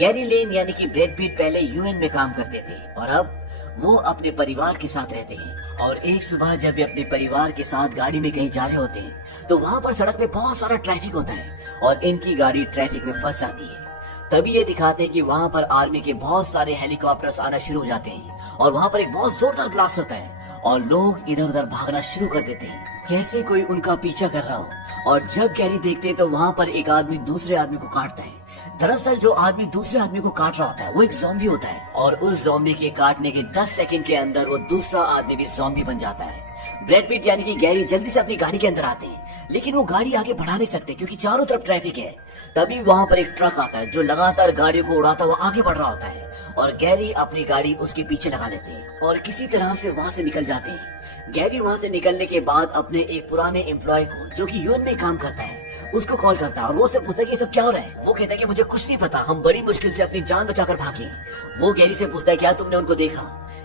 Gary लेन यानी कि Brad Pitt पहले यूएन में काम करते थे और अब वो अपने परिवार के साथ रहते हैं। और एक सुबह जब वे अपने परिवार के साथ गाड़ी में कहीं जा रहे होते हैं तो वहाँ पर सड़क पे बहुत सारा ट्रैफिक होता है और इनकी गाड़ी ट्रैफिक में फंस जाती है। तभी ये दिखाते हैं कि वहाँ पर आर्मी के बहुत सारे हेलीकॉप्टर्स आना शुरू हो जाते हैं और वहाँ पर एक बहुत जोरदार ब्लास्ट होता है और लोग इधर उधर भागना शुरू कर देते हैं जैसे कोई उनका पीछा कर रहा हो। और जब गैरी देखते हैं तो वहाँ पर एक आदमी दूसरे आदमी को काटता है। दरअसल जो आदमी दूसरे आदमी को काट रहा होता है वो एक ज़ॉम्बी होता है और उस ज़ॉम्बी के काटने के 10 सेकंड के अंदर वो दूसरा आदमी भी ज़ॉम्बी बन जाता है। ब्रैड पिट यानी कि गैरी जल्दी से अपनी गाड़ी के अंदर आते हैं लेकिन वो गाड़ी आगे बढ़ा नहीं सकते क्योंकि चारों तरफ ट्रैफिक है। तभी वहाँ पर एक ट्रक आता है जो लगातार गाड़ी को उड़ाता हुआ आगे बढ़ रहा होता है और गैरी अपनी गाड़ी उसके पीछे लगा लेते हैं और किसी तरह से वहाँ से निकल जाते हैं। गैरी वहाँ से निकलने के बाद अपने एक पुराने एम्प्लॉय को जो कि यूएन में काम करता है उसको कॉल करता है और वो उससे पूछता है कि ये सब क्या हो रहा है। वो कहता है कि मुझे कुछ नहीं पता, हम बड़ी मुश्किल से अपनी जान बचाकर भागे। वो गैरी से पूछता है क्या तुमने उनको देखा।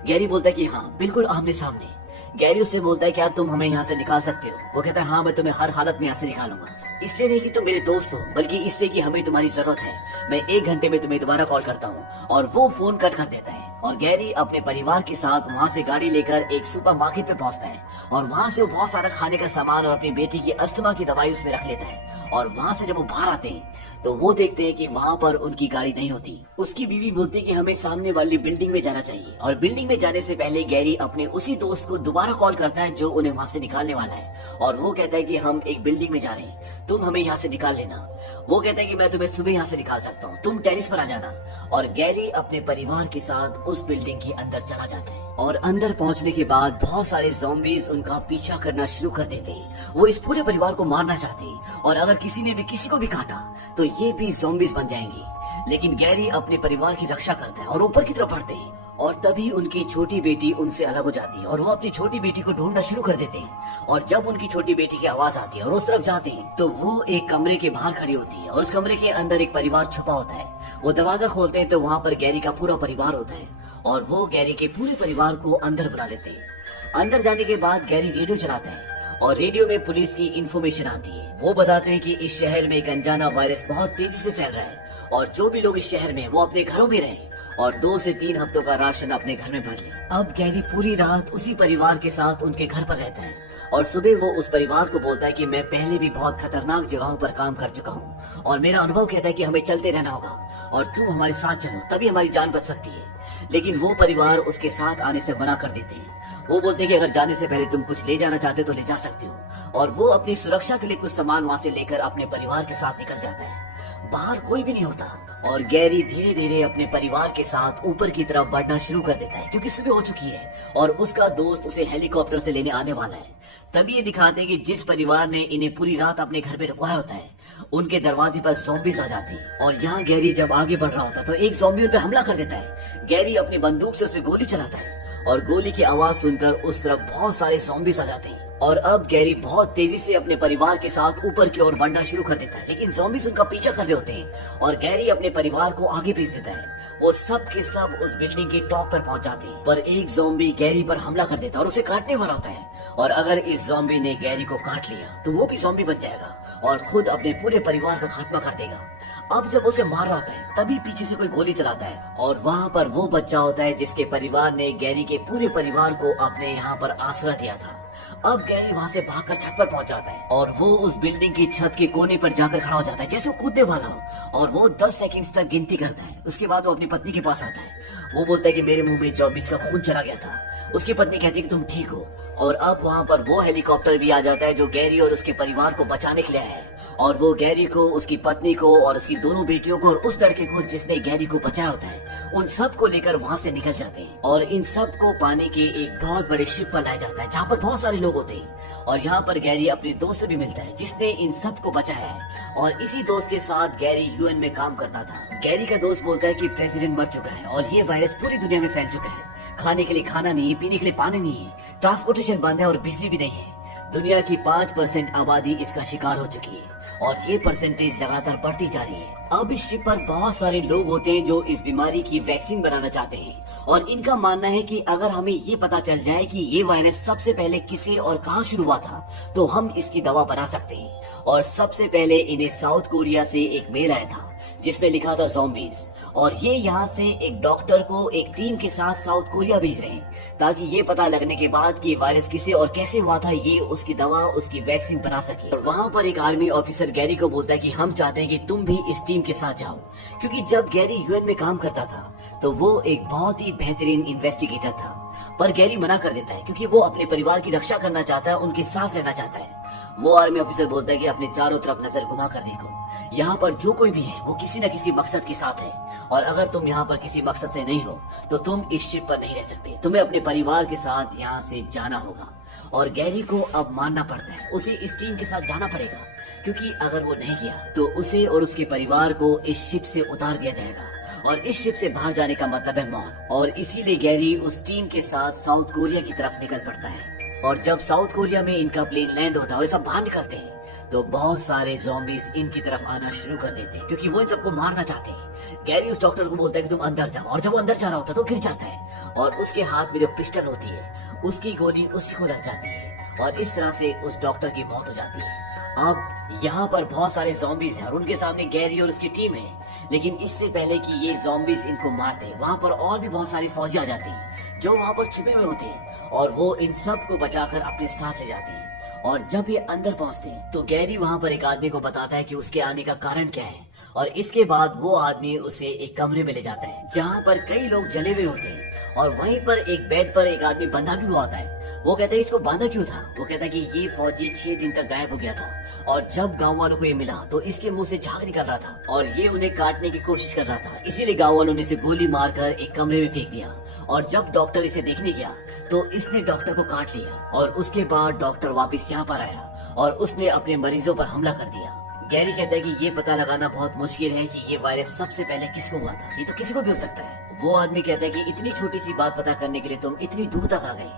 गैरी बोलता है कि हाँ बिल्कुल आमने सामने। गैरी उससे बोलता है क्या तुम हमें यहाँ से निकाल सकते हो। वो कहता है हाँ मैं तुम्हें हर हालत में यहाँ से निकालूंगा, इसलिए नहीं कि तुम मेरे दोस्त हो बल्कि इसलिए कि हमें तुम्हारी जरूरत है। मैं 1 घंटे में तुम्हें दोबारा कॉल करता हूँ। और वो फोन कट कर देता है और गैरी अपने परिवार के साथ वहाँ से गाड़ी लेकर एक सुपरमार्केट पे पहुँचता है और वहाँ से वो बहुत सारा खाने का सामान और अपनी बेटी की अस्थमा की दवाई उसमें रख लेता है। और वहाँ से जब वो बाहर आते हैं तो वो देखते हैं कि वहाँ पर उनकी गाड़ी नहीं होती। उसकी बीवी बोलती है कि हमें सामने वाली बिल्डिंग में जाना चाहिए और बिल्डिंग में जाने से पहले गैरी अपने उसी दोस्त को दोबारा कॉल करता है जो उन्हें वहाँ से निकालने वाला है और वो कहता है कि हम एक बिल्डिंग में जा रहे हैं, तुम हमें यहाँ से निकाल लेना। वो कहता है कि मैं तुम्हें सुबह यहाँ से निकाल सकता हूँ, तुम टेरिस पर आ जाना। और गैरी अपने परिवार के साथ उस बिल्डिंग के अंदर चला जाता है और अंदर पहुंचने के बाद बहुत सारे ज़ॉम्बीज उनका पीछा करना शुरू कर देते हैं। वो इस पूरे परिवार को मारना चाहते हैं और अगर किसी ने भी किसी को भी काटा तो ये भी ज़ॉम्बीज बन जाएंगे। लेकिन गैरी अपने परिवार की रक्षा करता है और ऊपर की तरफ बढ़ते हैं और तभी उनकी छोटी बेटी उनसे अलग हो जाती है और वो अपनी छोटी बेटी को ढूंढना शुरू कर देते हैं। और जब उनकी छोटी बेटी की आवाज आती है और उस तरफ जाते हैं तो वो एक कमरे के बाहर खड़ी होती है और उस कमरे के अंदर एक परिवार छुपा होता है। वो दरवाजा खोलते हैं तो वहाँ पर गैरी का पूरा परिवार होता है और वो गैरी के पूरे परिवार को अंदर बुला लेते हैं। अंदर जाने के बाद गैरी रेडियो चलाता है और रेडियो में पुलिस की इंफॉर्मेशन आती है। वो बताते हैं कि इस शहर में एक अनजाना वायरस बहुत तेजी से फैल रहा है और जो भी लोग इस शहर में वो अपने घरों में रहें और 2 से 3 हफ्तों का राशन अपने घर में भर ले। अब गैरी पूरी रात उसी परिवार के साथ उनके घर पर रहता है और सुबह वो उस परिवार को बोलता है कि मैं पहले भी बहुत खतरनाक जगहों पर काम कर चुका हूँ और मेरा अनुभव कहता है कि हमें चलते रहना होगा और तुम हमारे साथ चलो तभी हमारी जान बच सकती है। लेकिन वो परिवार उसके साथ आने से मना कर देते हैं। वो बोलते हैं कि अगर जाने से पहले तुम कुछ ले जाना चाहते हो तो ले जा सकते हो और वो अपनी सुरक्षा के लिए कुछ सामान वहाँ से लेकर अपने परिवार के साथ निकल जाता है। बाहर कोई भी नहीं होता और गैरी धीरे धीरे अपने परिवार के साथ ऊपर की तरफ बढ़ना शुरू कर देता है क्योंकि सुबह हो चुकी है और उसका दोस्त उसे हेलीकॉप्टर से लेने आने वाला है। तभी ये दिखाते हैं कि जिस परिवार ने इन्हें पूरी रात अपने घर पे रुकवाया होता है उनके दरवाजे पर ज़ॉम्बीज आ जाते हैं और यहाँ गैरी जब आगे बढ़ रहा होता है तो एक ज़ॉम्बी उन पर हमला कर देता है। गैरी अपनी बंदूक से उसमें गोली चलाता है और गोली की आवाज सुनकर उस तरफ बहुत सारे ज़ॉम्बीज आ जाते हैं और अब गैरी बहुत तेजी से अपने परिवार के साथ ऊपर की ओर बढ़ना शुरू कर देता है। लेकिन ज़ॉम्बीज उनका पीछा कर रहे होते हैं और गैरी अपने परिवार को आगे भेज देता है। वो सब के सब उस बिल्डिंग के टॉप पर पहुंच जाते हैं पर एक ज़ॉम्बी गैरी पर हमला कर देता है और उसे काटने वाला होता है और अगर इस ज़ॉम्बी ने गैरी को काट लिया तो वो भी ज़ॉम्बी बन जाएगा और खुद अपने पूरे परिवार का खात्मा कर देगा। अब जब उसे मार रहा होता है तभी पीछे से कोई गोली चलाता है और वहाँ पर वो बच्चा होता है जिसके परिवार ने गैरी के पूरे परिवार को अपने यहाँ पर आसरा दिया था। अब गैरी वहाँ से भागकर छत पर पहुंच जाता है और वो उस बिल्डिंग की छत के कोने पर जाकर खड़ा हो जाता है जैसे वो कूदने वाला हो और वो 10 सेकंड्स तक गिनती करता है। उसके बाद वो अपनी पत्नी के पास आता है। वो बोलता है कि मेरे मुंह में ज़ॉम्बीज का खून चला गया था। उसकी पत्नी कहती है कि तुम ठीक हो और अब वहाँ पर वो हेलीकॉप्टर भी आ जाता है जो गैरी और उसके परिवार को बचाने के लिए आया है और वो गैरी को, उसकी पत्नी को और उसकी दोनों बेटियों को और उस लड़के को जिसने गैरी को बचाया होता है उन सब को लेकर वहाँ से निकल जाते हैं और इन सब को पानी के एक बहुत बड़े शिप पर लाया जाता है जहाँ पर बहुत सारे लोग होते हैं और यहाँ पर गैरी अपने दोस्त से भी मिलता है जिसने इन सब को बचाया है और इसी दोस्त के साथ गैरी यूएन में काम करता था। गैरी का दोस्त बोलता है कि प्रेसिडेंट मर चुका है और ये वायरस पूरी दुनिया में फैल चुका है। खाने के लिए खाना नहीं है, पीने के लिए पानी नहीं है, ट्रांसपोर्टेशन बंद है और बिजली भी नहीं है। दुनिया की 5% आबादी इसका शिकार हो चुकी है और ये परसेंटेज लगातार बढ़ती जा रही है। अब इस शिप पर बहुत सारे लोग होते हैं जो इस बीमारी की वैक्सीन बनाना चाहते हैं और इनका मानना है कि अगर हमें ये पता चल जाए कि ये वायरस सबसे पहले किसे और कहाँ शुरू हुआ था तो हम इसकी दवा बना सकते हैं। और सबसे पहले इन्हें साउथ कोरिया से एक मेल आया था जिसमें लिखा था ज़ॉम्बीज। और ये यहाँ से एक डॉक्टर को एक टीम के साथ साउथ कोरिया भेज रहे हैं ताकि ये पता लगने के बाद कि वायरस किसे और कैसे हुआ था ये उसकी दवा उसकी वैक्सीन बना सके। और वहाँ पर एक आर्मी ऑफिसर गैरी को बोलता है कि हम चाहते हैं कि तुम भी इस टीम के साथ जाओ, क्योंकि जब गैरी यूएन में काम करता था तो वो एक बहुत ही बेहतरीन इन्वेस्टिगेटर था। पर गैरी मना कर देता है क्योंकि वो अपने परिवार की रक्षा करना चाहता है, उनके साथ रहना चाहता है। वो आर्मी ऑफिसर बोलता है कि अपने चारों तरफ नजर घुमा कर देखो, यहाँ पर जो कोई भी है वो किसी न किसी मकसद के साथ है, और अगर तुम यहाँ पर किसी मकसद से नहीं हो तो तुम इस शिप पर नहीं रह सकते, तुम्हें अपने परिवार के साथ यहाँ से जाना होगा। और गैरी को अब मानना पड़ता है, उसे इस टीम के साथ जाना पड़ेगा, क्योंकि अगर वो नहीं गया तो उसे और उसके परिवार को इस शिप से उतार दिया जाएगा, और इस शिप से बाहर जाने का मतलब है मौत। और इसीलिए गैरी उस टीम के साथ साउथ कोरिया की तरफ निकल पड़ता है। और जब साउथ कोरिया में इनका प्लेन लैंड होता है और ये सब बाहर निकलते हैं तो बहुत सारे ज़ॉम्बीज इनकी तरफ आना शुरू कर देते हैं, क्योंकि वो इन सबको मारना चाहते हैं। गैरी उस डॉक्टर को बोलता है कि तुम अंदर जाओ, और जब वो अंदर जा रहा होता है तो गिर जाता है, और उसके हाथ में जो पिस्टल होती है उसकी गोली उसी को लग जाती है, और इस तरह से उस डॉक्टर की मौत हो जाती है। अब यहाँ पर बहुत सारे ज़ॉम्बीज हैं और उनके सामने गैरी और उसकी टीम है, लेकिन इससे पहले कि ये ज़ॉम्बीज इनको मारते वहाँ पर और भी बहुत सारी फौजी आ जाती हैं जो वहाँ पर छुपे हुए होते हैं, और वो इन सब को बचाकर अपने साथ ले जाते हैं। और जब ये अंदर पहुंचते हैं तो गैरी वहाँ पर एक आदमी को बताता है कि उसके आने का कारण क्या है, और इसके बाद वो आदमी उसे एक कमरे में ले जाता है जहाँ पर कई लोग जले हुए होते हैं, और वहीं पर एक बेड पर एक आदमी बंधा भी हुआ होता है। वो कहता है इसको बांधा क्यों था? वो कहता है कि ये फौजी 6 दिन तक गायब हो गया था, और जब गांव वालों को ये मिला तो इसके मुंह से झाग निकल रहा था और ये उन्हें काटने की कोशिश कर रहा था, इसीलिए गांव वालों ने इसे गोली मारकर एक कमरे में फेंक दिया। और जब डॉक्टर इसे देखने गया तो इसने डॉक्टर को काट लिया, और उसके बाद डॉक्टर वापस यहाँ पर आया और उसने अपने मरीजों पर हमला कर दिया। गैरी कहता है कि ये पता लगाना बहुत मुश्किल है कि ये वायरस सबसे पहले किसको हुआ था, ये तो किसी को भी हो सकता है। वो आदमी कहता है कि इतनी छोटी सी बात पता करने के लिए तुम इतनी दूर तक आ गए।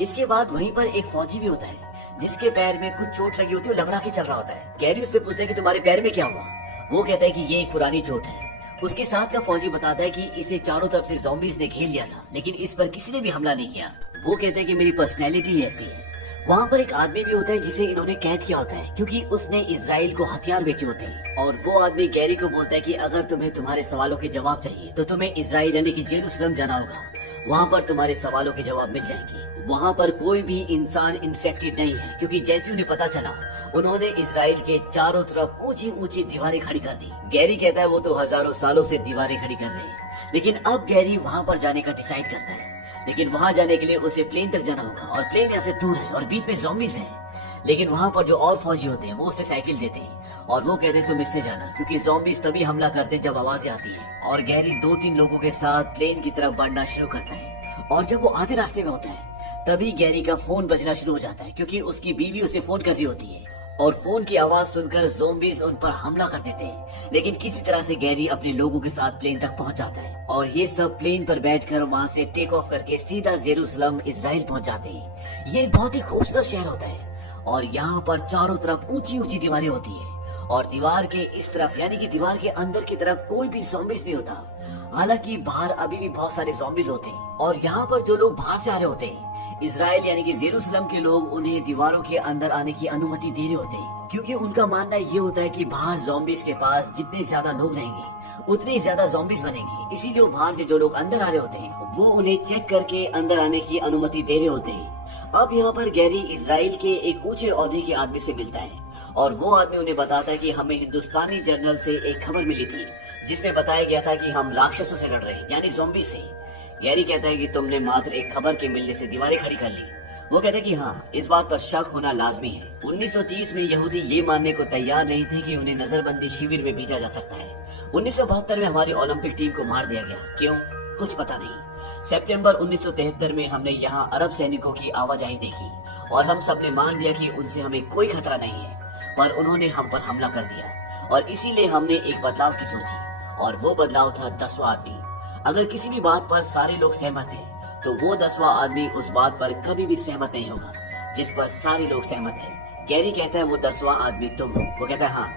इसके बाद वहीं पर एक फौजी भी होता है जिसके पैर में कुछ चोट लगी होती है, लंगड़ा के चल रहा होता है। गैरी उससे पूछता है कि तुम्हारे पैर में क्या हुआ? वो कहता है कि ये एक पुरानी चोट है। उसके साथ का फौजी बताता है कि इसे चारों तरफ से ज़ॉम्बीज ने घेर लिया था, लेकिन इस पर किसी ने भी हमला नहीं किया। वो कहते हैं कि मेरी पर्सनैलिटी ऐसी है। वहाँ पर एक आदमी भी होता है जिसे इन्होंने कैद किया होता है क्योंकि उसने इजराइल को हथियार बेचे होते हैं, और वो आदमी गैरी को बोलता है कि अगर तुम्हें तुम्हारे सवालों के जवाब चाहिए तो तुम्हें इजराइल यानी कि जेरूसलम जाना होगा, वहाँ पर तुम्हारे सवालों के जवाब मिल जाएंगे। वहाँ पर कोई भी इंसान इन्फेक्टेड नहीं है, क्योंकि जैसे उन्हें पता चला उन्होंने इजराइल के चारों तरफ ऊंची ऊंची दीवारें खड़ी कर दी। गैरी कहता है वो तो हजारों सालों से दीवारें खड़ी कर रहे हैं, लेकिन अब गैरी वहाँ पर जाने का डिसाइड करता है। लेकिन वहाँ जाने के लिए उसे प्लेन तक जाना होगा, और प्लेन यहाँ से दूर है और बीच में ज़ॉम्बीज हैं। लेकिन वहाँ पर जो और फौजी होते हैं वो उसे साइकिल देते हैं और वो कहते हैं तुम इससे जाना, क्योंकि ज़ॉम्बीज तभी हमला करते हैं जब आवाजें आती है। और गैरी 2-3 लोगों के साथ प्लेन की तरफ बढ़ना शुरू करता है, और जब वो आधे रास्ते में होता है तभी गैरी का फोन बजना शुरू हो जाता है, क्योंकि उसकी बीवी उसे फोन कर रही होती है, और फोन की आवाज सुनकर ज़ॉम्बीज उन पर हमला कर देते हैं। लेकिन किसी तरह से गैरी अपने लोगों के साथ प्लेन तक पहुंच जाता है, और ये सब प्लेन पर बैठकर वहां से टेक ऑफ करके सीधा जेरूसलम इजराइल पहुंच जाते हैं। ये एक बहुत ही खूबसूरत शहर होता है, और यहाँ पर चारों तरफ ऊंची ऊंची दीवारें होती है, और दीवार के इस तरफ यानी कि दीवार के अंदर की तरफ कोई भी ज़ॉम्बीज नहीं होता। हालांकि बाहर अभी भी बहुत सारे ज़ॉम्बीज होते हैं, और यहाँ पर जो लोग बाहर से आ रहे होते हैं, इजराइल यानी कि जेरूसलम के लोग उन्हें दीवारों के अंदर आने की अनुमति दे रहे होते हैं, क्योंकि उनका मानना ये होता है कि बाहर ज़ॉम्बीज के पास जितने ज्यादा लोग रहेंगे उतनी ज्यादा ज़ॉम्बीज बनेंगे, इसीलिए बाहर से जो लोग अंदर आ रहे होते हैं वो उन्हें चेक करके अंदर आने की अनुमति दे रहे होते हैं। अब यहाँ पर गैरी इजराइल के एक ऊंचे ओहदे के आदमी से मिलता है, और वो आदमी उन्हें बताता है कि हमें हिंदुस्तानी जर्नल से एक खबर मिली थी जिसमें बताया गया था कि हम राक्षसों से लड़ रहे हैं, यानी ज़ॉम्बी से। गैरी कहता है कि तुमने मात्र एक खबर के मिलने से दीवारें खड़ी कर ली। वो कहते हैं कि हाँ, इस बात पर शक होना लाजमी है। 1930 में यहूदी ये मानने को तैयार नहीं थे कि उन्हें नजरबंदी शिविर में भेजा जा सकता है। 1972 में हमारी ओलंपिक टीम को मार दिया गया, क्यों? कुछ पता नहीं। सितंबर 1973 में हमने यहाँ अरब सैनिकों की आवाजाही देखी, और हम सब ने मान लिया कि उनसे हमें कोई खतरा नहीं है, पर उन्होंने हम पर हमला कर दिया, और इसीलिए हमने एक बदलाव की सोची, और वो बदलाव था 10वां आदमी। अगर किसी भी बात पर सारे लोग सहमत हैं तो वो 10वां आदमी उस बात पर कभी भी सहमत नहीं होगा जिस पर सारे लोग सहमत हैं। गैरी कहता है वो 10वां आदमी तुम हो। वो कहता है हाँ,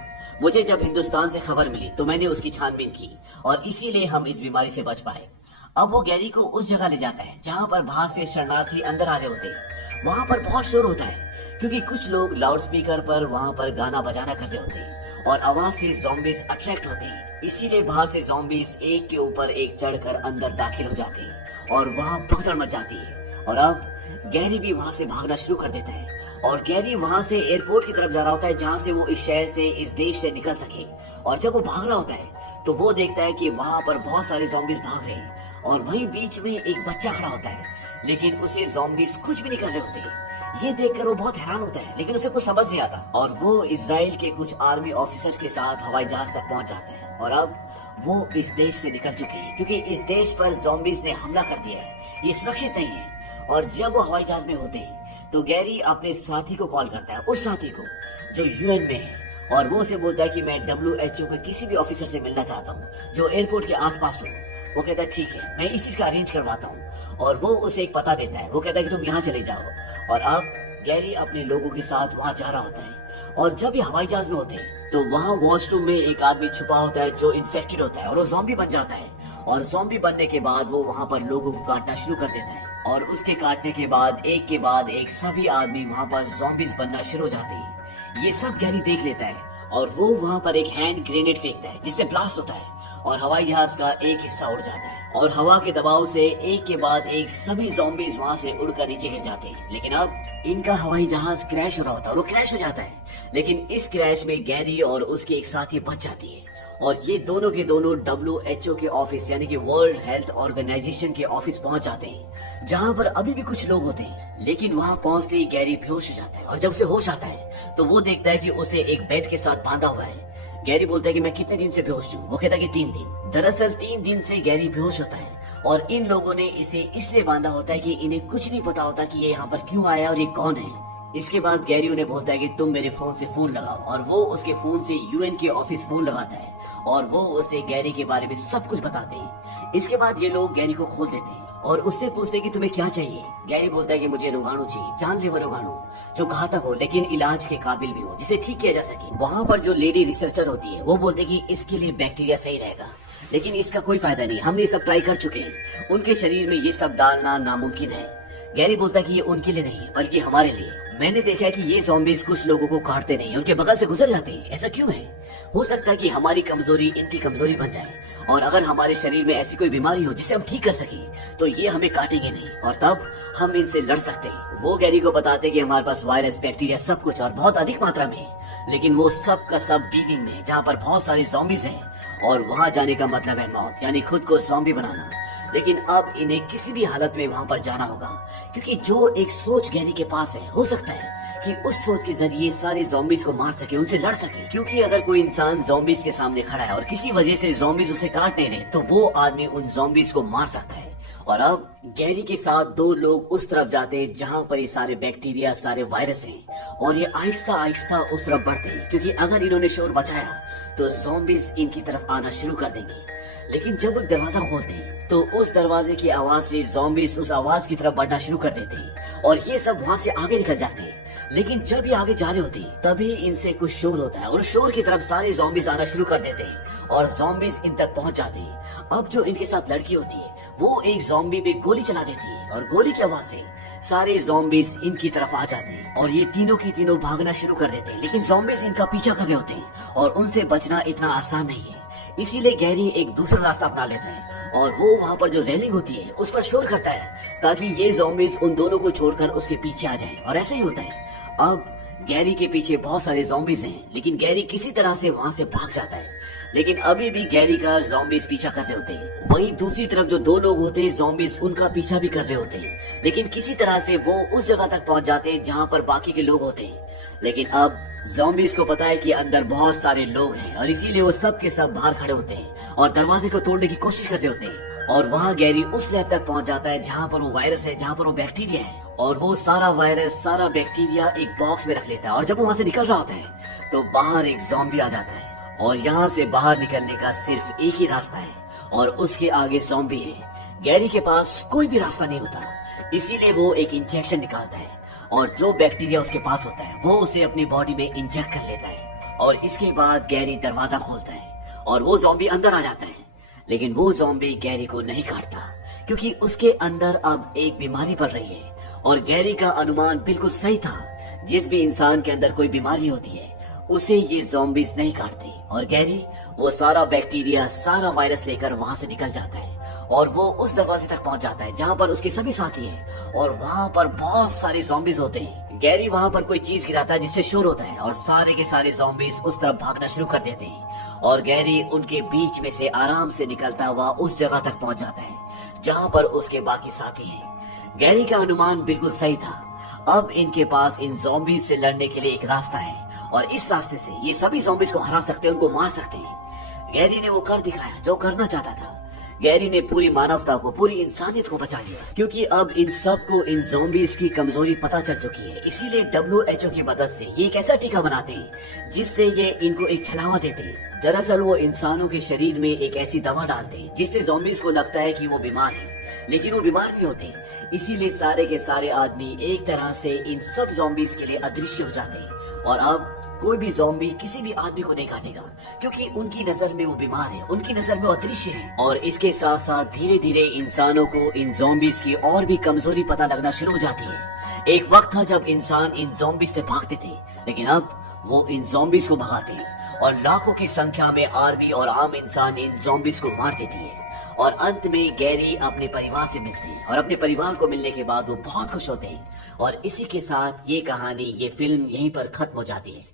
मुझे जब हिंदुस्तान से खबर मिली तो मैंने उसकी छानबीन की, और इसीलिए हम इस बीमारी से बच पाए। अब वो गैरी को उस जगह ले जाता है जहाँ पर बाहर से शरणार्थी अंदर आ रहे होते हैं। वहाँ पर बहुत शोर होता है, क्योंकि कुछ लोग लाउड स्पीकर पर वहाँ पर गाना बजाना कर रहे होते हैं, और आवाज से zombies अट्रैक्ट होते हैं। इसीलिए बाहर से zombies एक के ऊपर एक चढ़कर अंदर दाखिल हो जाते हैं और वहाँ भगदड़ मच जाती है। और अब गैरी भी वहाँ से भागना शुरू कर देता है और गैरी वहाँ से एयरपोर्ट की तरफ जा रहा होता है जहाँ से वो इस शहर से, इस देश से निकल सके। और जब वो भाग रहा होता है तो वो देखता है कि वहाँ पर बहुत सारे zombies भाग रहे हैं और वहीं बीच में एक बच्चा खड़ा होता है, लेकिन उसे zombies कुछ भी नहीं कर रहे होते। ये देखकर वो बहुत हैरान होता है, लेकिन उसे कुछ समझ नहीं आता और वो इजराइल के कुछ आर्मी ऑफिसर्स के साथ हवाई जहाज तक पहुंच जाता है। और अब वो इस देश से निकल चुके हैं क्योंकि इस देश पर zombies ने हमला कर दिया है, ये सुरक्षित नहीं है। और जब वो हवाई जहाज में होते हैं तो गैरी अपने साथी को कॉल करता है, उस साथी को जो यूएन में है, और वो उसे बोलता है कि मैं WHO के किसी भी ऑफिसर से मिलना चाहता हूँ जो एयरपोर्ट के आसपास हो। वो कहता है ठीक है, मैं इस चीज का अरेंज करवाता हूँ। और वो उसे एक पता देता है, वो कहता है कि तुम यहाँ चले जाओ। और अब गैरी अपने लोगों के साथ वहाँ जा रहा होता है और जब ये हवाई जहाज में होते हैं तो वहाँ वॉशरूम में एक आदमी छुपा होता है जो इन्फेक्टेड होता है और वो ज़ॉम्बी बन जाता है। और ज़ॉम्बी बनने के बाद वो वहाँ पर लोगों को काटना शुरू कर देता है और उसके काटने के बाद एक सभी आदमी वहाँ पर ज़ॉम्बीज बनना शुरू हो जाते हैं। ये सब गैरी देख लेता है और वो वहाँ पर एक हैंड ग्रेनेड फेंकता है जिससे ब्लास्ट होता है और हवाई जहाज का एक हिस्सा उड़ जाता है और हवा के दबाव से एक के बाद एक सभी ज़ॉम्बीज वहाँ से उड़कर नीचे गिर जाते हैं। लेकिन अब इनका हवाई जहाज क्रैश हो रहा होता है और वो क्रैश हो जाता है, लेकिन इस क्रैश में गैरी और उसके एक साथी बच जाती है और ये दोनों के दोनों WHO के ऑफिस यानी कि वर्ल्ड हेल्थ ऑर्गेनाइजेशन के ऑफिस पहुंच जाते हैं जहां पर अभी भी कुछ लोग होते हैं। लेकिन वहां पहुंचते ही गैरी बेहोश हो जाता है और जब उसे होश आता है तो वो देखता है कि उसे एक बेड के साथ बांधा हुआ है। गैरी बोलता है कि मैं कितने दिन से बेहोश हूँ? वो कहता है कि 3 दिन। दरअसल 3 दिन से गैरी बेहोश होता है और इन लोगों ने इसे इसलिए बांधा होता है कि इन्हें कुछ नहीं पता होता कि ये यहाँ पर क्यों आया और ये कौन है। इसके बाद गैरी उन्हें बोलता है कि तुम मेरे फोन से फोन लगाओ और वो उसके फोन से यूएन के ऑफिस फोन लगाता है और वो उसे गैरी के बारे में सब कुछ बताते हैं। इसके बाद ये लोग गैरी को खोल देते हैं और उससे पूछते हैं कि तुम्हें क्या चाहिए। गैरी बोलता है कि मुझे रोगाणु चाहिए, जानलेवा रोगाणु जो घातक हो लेकिन इलाज के काबिल भी हो, जिसे ठीक किया जा सके। वहाँ पर जो लेडी रिसर्चर होती है वो बोलते कि इसके लिए बैक्टीरिया सही रहेगा, लेकिन इसका कोई फायदा नहीं, हमने सब ट्राई कर चुके हैं, उनके शरीर में ये सब डालना नामुमकिन है। गैरी बोलता है कि ये उनके लिए नहीं बल्कि हमारे लिए। मैंने देखा है कि ये ज़ॉम्बीज कुछ लोगों को काटते नहीं, उनके बगल से गुजर जाते हैं। ऐसा क्यों है? हो सकता है कि हमारी कमजोरी इनकी कमजोरी बन जाए और अगर हमारे शरीर में ऐसी कोई बीमारी हो जिसे हम ठीक कर सके तो ये हमें काटेंगे नहीं और तब हम इनसे लड़ सकते हैं। वो गैरी को बताते हैं कि हमारे पास वायरस, बैक्टीरिया सब कुछ और बहुत अधिक मात्रा में है, लेकिन वो सब का सब बीविंग में जहाँ पर बहुत सारे ज़ॉम्बीज हैं और वहाँ जाने का मतलब है मौत, यानी खुद को ज़ॉम्बी बनाना। लेकिन अब इन्हें किसी भी हालत में वहाँ पर जाना होगा क्योंकि जो एक सोच गैरी के पास है, हो सकता है कि उस सोच के जरिए सारे ज़ॉम्बीज को मार सके, उनसे लड़ सके। क्योंकि अगर कोई इंसान ज़ॉम्बीज के सामने खड़ा है और किसी वजह से ज़ॉम्बीज उसे काट नहीं रहे तो वो आदमी उन ज़ॉम्बीज को मार सकता है। और अब गैरी के साथ 2 लोग उस तरफ जाते हैं जहाँ पर ये सारे बैक्टीरिया, सारे वायरस हैं और ये आहिस्ता आहिस्ता उस तरफ बढ़ते हैं क्योंकि अगर इन्होंने शोर बचाया तो ज़ॉम्बीज इनकी तरफ आना शुरू कर देंगे। लेकिन जब वो दरवाजा खोलते हैं तो उस दरवाजे की आवाज से ज़ॉम्बीज उस आवाज की तरफ बढ़ना शुरू कर देते हैं और ये सब वहाँ से आगे निकल जाते हैं। लेकिन जब ये आगे जा रहे होते हैं तभी इनसे कुछ शोर होता है और उस शोर की तरफ सारे ज़ॉम्बीज आना शुरू कर देते हैं और ज़ॉम्बीज इन तक पहुंच जाते हैं। अब जो इनके साथ लड़की होती है वो एक ज़ॉम्बी पे गोली चला देती है और गोली की आवाज से सारे ज़ॉम्बीज इनकी तरफ आ जाते हैं और ये तीनों की तीनों भागना शुरू कर देते हैं। लेकिन ज़ॉम्बीज इनका पीछा कर रहे होते हैं और उनसे बचना इतना आसान नहीं है। इसीलिए गैरी एक दूसरा रास्ता अपना लेता है और वो वहाँ पर जो रेलिंग होती है उस पर शोर करता है ताकि ये ज़ॉम्बीज उन दोनों को छोड़कर उसके पीछे आ जाएं। और ऐसे ही होता है। अब गैरी के पीछे बहुत सारे ज़ॉम्बीज हैं, लेकिन गैरी किसी तरह से वहाँ से भाग जाता है। लेकिन अभी भी गैरी का ज़ॉम्बीज पीछा कर रहे होते हैं। वहीं दूसरी तरफ जो 2 लोग होते हैं ज़ॉम्बीज उनका पीछा भी कर रहे होते हैं, लेकिन किसी तरह से वो उस जगह तक पहुंच जाते हैं जहाँ पर बाकी के लोग होते हैं। लेकिन अब ज़ॉम्बीज को पता है कि अंदर बहुत सारे लोग हैं और इसीलिए वो सब के सब बाहर खड़े होते हैं और दरवाजे को तोड़ने की कोशिश कर रहे होते हैं। और वहाँ गैरी उस लैब तक पहुंच जाता है जहाँ पर वो वायरस है, जहाँ पर वो बैक्टीरिया है और वो सारा वायरस, सारा बैक्टीरिया एक बॉक्स में रख लेता है। और जब वो वहाँ से निकल रहा होता है तो बाहर एक ज़ॉम्बी आ जाता है और यहाँ से बाहर निकलने का सिर्फ एक ही रास्ता है और उसके आगे ज़ॉम्बी है। गैरी के पास कोई भी रास्ता नहीं होता, इसीलिए वो एक इंजेक्शन निकालता है और जो बैक्टीरिया उसके पास होता है वो उसे अपनी बॉडी में इंजेक्ट कर लेता है। और इसके बाद गैरी दरवाजा खोलता है और वो ज़ॉम्बी अंदर आ जाता है। लेकिन वो ज़ॉम्बी गैरी को नहीं काटता क्योंकि उसके अंदर अब एक बीमारी बढ़ रही है और गैरी का अनुमान बिल्कुल सही था। जिस भी इंसान के अंदर कोई बीमारी होती है उसे ये ज़ॉम्बीज नहीं काटते और गैरी वो सारा बैक्टीरिया, सारा वायरस लेकर वहां से निकल जाता है और वो उस दरवाजे तक पहुंच जाता है जहां पर उसके सभी साथी हैं और वहां पर बहुत सारे ज़ॉम्बीज होते हैं। गैरी वहां पर कोई चीज गिराता है जिससे शोर होता है और सारे के सारे ज़ॉम्बीज उस तरफ भागना शुरू कर देते हैं और गैरी उनके बीच में से आराम से निकलता हुआ उस जगह तक पहुंच जाता है जहां पर उसके बाकी साथी हैं। गैरी का अनुमान बिल्कुल सही था। अब इनके पास इन ज़ॉम्बीज से लड़ने के लिए एक रास्ता है और इस रास्ते से ये सभी ज़ॉम्बीज को हरा सकते हैं, उनको मार सकते हैं। गैरी ने वो कर दिखाया जो करना चाहता था। गैरी ने पूरी मानवता को, पूरी इंसानियत को बचा लिया क्योंकि अब इन सबको इन ज़ॉम्बीज की कमजोरी पता चल चुकी है। इसीलिए WHO की मदद से ये एक ऐसा टीका बनाते हैं जिससे ये इनको एक छलावा देते हैं। दरअसल वो इंसानों के शरीर में एक ऐसी दवा डालते हैं जिससे ज़ॉम्बीज को लगता है कि वो बीमार है, लेकिन वो बीमार नहीं होते। इसीलिए सारे के सारे आदमी एक तरह से इन सब ज़ॉम्बीज के लिए अदृश्य हो जाते हैं और अब कोई भी ज़ॉम्बी किसी भी आदमी को नहीं काटेगा क्योंकि उनकी नजर में वो बीमार है, उनकी नजर में वो अदृश्य है। और इसके साथ साथ धीरे धीरे इंसानों को इन ज़ॉम्बीज की और भी कमजोरी पता लगना शुरू हो जाती है। एक वक्त था जब इंसान इन ज़ॉम्बीज से भागते थे, लेकिन अब वो इन ज़ॉम्बीज को भगाते हैं और लाखों की संख्या में आर्मी और आम इंसान इन ज़ॉम्बीज को मार देती है। और अंत में गैरी अपने परिवार से मिलते हैं और अपने परिवार को मिलने के बाद वो बहुत खुश होते हैं। और इसी के साथ ये कहानी, ये फिल्म यहीं पर खत्म हो जाती है।